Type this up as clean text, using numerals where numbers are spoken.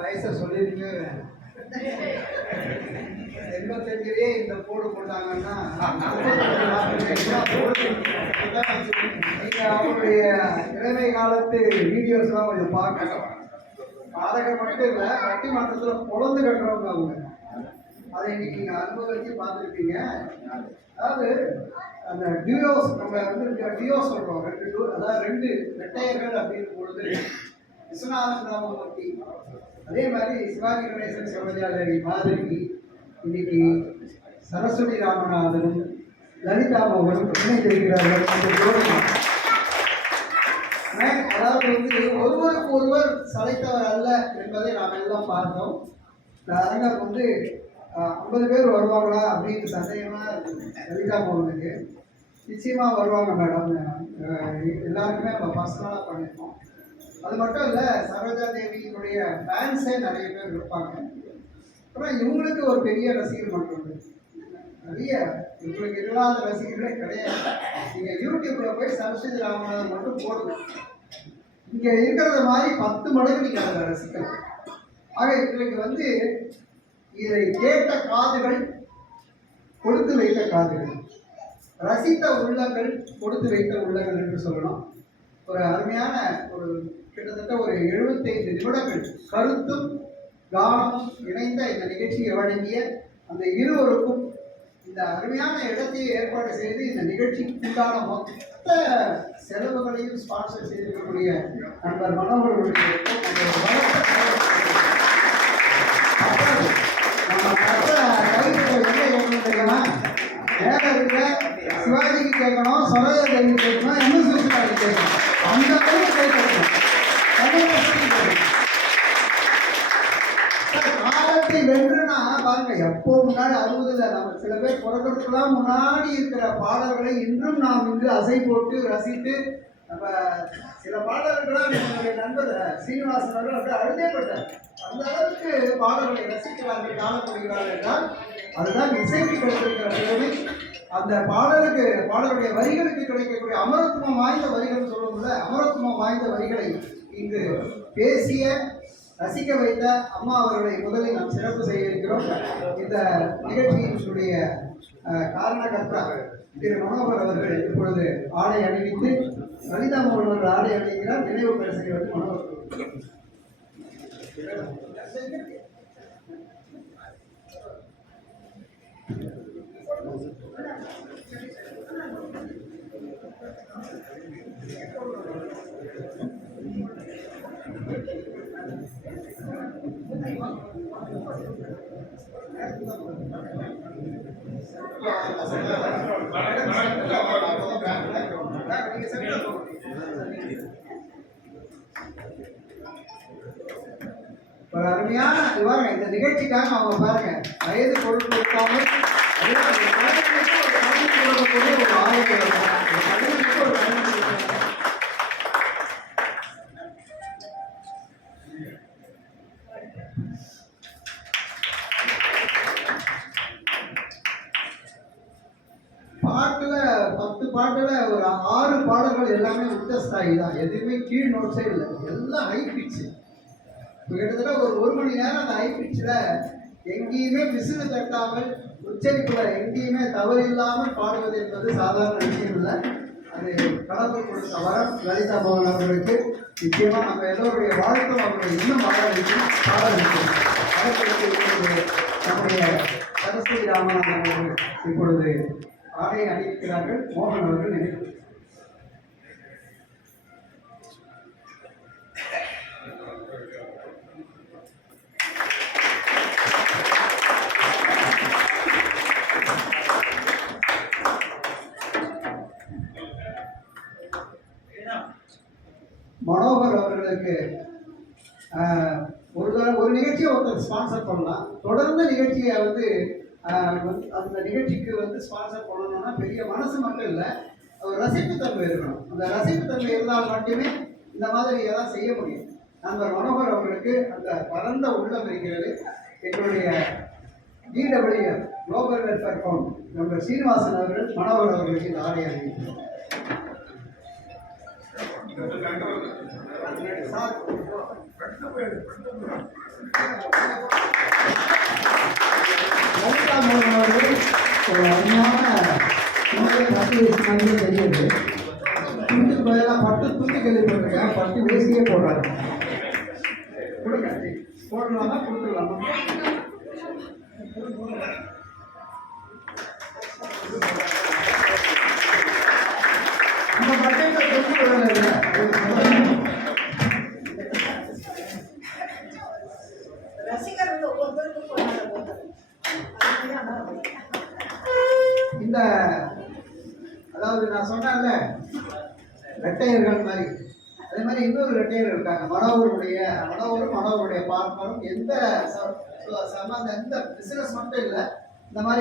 வயசை சொல்லிருக்கவே வேணும். 85 இந்த போடு போட்டாங்கன்னா நீங்க அவருடைய இளமை காலத்து வீடியோஸ்லாம் கொஞ்சம் பார்க்கணும். பாதகர் மட்டும் இல்லை, பட்டிமன்றத்தில் குழந்தை கட்டுறவங்க அவங்க. அதை இன்னைக்கு நீங்க அனுபவிச்சு பார்த்துருப்பீங்க. அதாவது அந்த டியோஸ், நம்ம வந்து டியோ சொல்றோம், அதாவது 2 ரெட்டையர்கள் அப்படின்னு பொழுது விஸ்வநாதன் ராமமூர்த்தி, அதே மாதிரி சிவாஜி கணேசன் சரோஜாதேவி மாதிரி இன்னைக்கு சரஸ்வதி ராமநாதனும் லலிதா மோகனும் இணைந்திருக்கிறார்கள். அதாவது வந்து ஒருவருக்கு ஒருவர் சளைத்தவர் அல்ல என்பதை நாம் எல்லாம் பார்த்தோம். இந்த அரங்கம் வந்து 50 பேர் வருவாங்களா அப்படின்னு சந்தேகமாக இருக்குது. லலிதா மோகனுக்கு நிச்சயமாக வருவாங்க மேடம். எல்லாருக்குமே நம்ம பர்சனலாக பண்ணியிருக்கோம். அது மட்டும் இல்லை, சரோஜா தேவியினுடைய ஃபேன்ஸே நிறைய பேர் இருப்பாங்க. அப்புறம் இவங்களுக்கு ஒரு பெரிய ரசிகர் மன்றம் நிறைய, இவங்களுக்கு இல்லாத ரசிகர்களே கிடையாது. நீங்கள் யூடியூப்பில் போய் சரஸ்வதி ராமநாதன் மட்டும் போடுங்க, இங்கே இருக்கிறத மாதிரி 10 மடங்கு நீங்கள் அதை ரசிக்கலாம். ஆக இன்றைக்கு வந்து இதை கேட்ட காதுகள் கொடுத்து வைத்த காதுகள், ரசித்த உள்ளங்கள் கொடுத்து வைத்த உள்ளங்கள் என்று சொல்லணும். ஒரு அருமையான ஒரு கிட்டத்தட்ட ஒரு 75 நிமிடங்கள் கருத்தும் கானமும் இணைந்த இந்த நிகழ்ச்சியை வழங்கிய அந்த இருவருக்கும் இந்த அருமையான இடத்தை ஏற்பாடு செய்து இந்த நிகழ்ச்சிக்கு உண்டான மொத்த செலவுகளையும் ஸ்பான்சர் செய்திருக்கக்கூடிய நண்பர் மனோகருடைய சிவாஜிக்கு கேட்கணும், சரோஜா தேவி கேட்கணும், எம்எஸ் விஸ்வநாதன் கேட்கணும். அந்த அளவுக்கு கேட்கணும். காலத்தை வென்றுனா பாருங்க, எப்போ முன்னாடி 60ல் நம்ம சில பேர் பிறக்கிறதுக்கெல்லாம் முன்னாடி இருக்கிற பாடல்களை இன்றும் நாம் இங்கு அசை போட்டு ரசித்து, நம்ம சில பாடல்கள்லாம் நம்மளுடைய நண்பர் சீனிவாசன் அவர்கள் அப்படியே அழுதேப்பட்டார். அந்த அளவுக்கு பாடல்களை ரசிக்கிறார்கள், காணப்படுகிறார்கள் என்றால் அதுதான் இசைக்கு கிடைத்திருக்கிற பிறகு அந்த பாடலுடைய வரிகளுக்கு கிடைக்கக்கூடிய அமரத்துவம் வாய்ந்த வரிகள் சொல்லுவோம்ல, அமரத்துவம் வாய்ந்த வரிகளை இங்கு பேசிய ரசிக்க வைத்த அம்மா அவர்களை முதலில் நாம் சிறப்பு செய்ய இருக்கிறோம். இந்த நிகழ்ச்சியினுடைய காரணகர்த்தா திரு மனோகர் அவர்கள் இப்பொழுது ஆடை அணிவித்து, லலிதா மோகன் அவர்கள் ஆடை அணிவிக்கிறார். நினைவு பரிசை வந்து மனோகர். ஒரு அருமையான பாருங்க, இந்த நிகழ்ச்சிக்காக அவங்க பாருங்க வயது பொருட்கள் இருக்காமல் பாட்டுல 10 பாட்டுல ஒரு 6 பாடல்கள் எல்லாமே உச்சஸ்தாயி தான். எதுவுமே கீழ் நோட்ஸே இல்லை, எல்லாம் ஹை பிச்சு. கிட்டத்தட்ட ஒரு மணி நேரம் அந்த ஹை பிச்சில் எங்கேயுமே விசிறு தட்டாமல், உச்சரிப்புல எங்கேயுமே தவறு இல்லாமல் பாடுவது என்பது சாதாரண விஷயம் இல்லை. அது கடவுள் கொடுத்த வரம் லலிதா மோகன் அவர்களுக்கு. நிச்சயமாக நம்ம எல்லோருடைய வாழ்த்தும் அவர்களை இன்னும் பாட வைக்கும். நம்முடைய சரஸ்வதி ராமநாதன் அவர்கள் இப்பொழுது ஆடை அணிவிக்கிறார்கள். மோகன் அவர்கள் நினைவு. மனோகர் அவர்களுக்கு ஒரு நிகழ்ச்சியை ஒருத்தர் ஸ்பான்சர் பண்ணலாம். தொடர்ந்து நிகழ்ச்சியை வந்து அந்த நிகழ்ச்சிக்கு வந்து ஸ்பான்சர் பண்ணணும்னா பெரிய மனசு மட்டும் இல்லை, ஒரு ரசிப்புத்தன்மை இருக்கணும். அந்த ரசிப்புத்தன்மை இருந்தால் மட்டுமே இந்த மாதிரி எல்லாம் செய்ய முடியும். நண்பர் மனோகர் அவர்களுக்கு அந்த பரந்த உள்ளம் இருக்கிறது. எங்களுடைய DWF குளோபல் வெல்ஃபேர் ஃபண்ட் நண்பர் சீனிவாசன் அவர்கள் மனோகர் அவர்களுக்கு இந்த ஆடை அணிவிக்கிறார். சார் லலிதா மோகன் அவர்கள் ஒரு அருமையான பட்டு வேஷ்டி மாதிரியே தெரியுது. துண்டுக்கு பதிலாக பட்டு துண்டு கேள்விப்பட்டிருக்கேன், பட்டு வேஷ்டியே போடுறாங்க. கொடுங்க, போடலாமா கொடுத்துடலாமா? அந்த பட்டையில தொண்டு விடல. இந்த அதாவது நான் சொன்னேன்ல ரெட்டையர்கள் மாதிரி, அதே மாதிரி இன்னொரு ரெட்டையர் இருக்காங்க. மனோகரும் மனோகருடைய பார்ட்னரும் எந்த சம்பந்தம், எந்த பிசினஸ் மட்டும் இல்லை, இந்த மாதிரி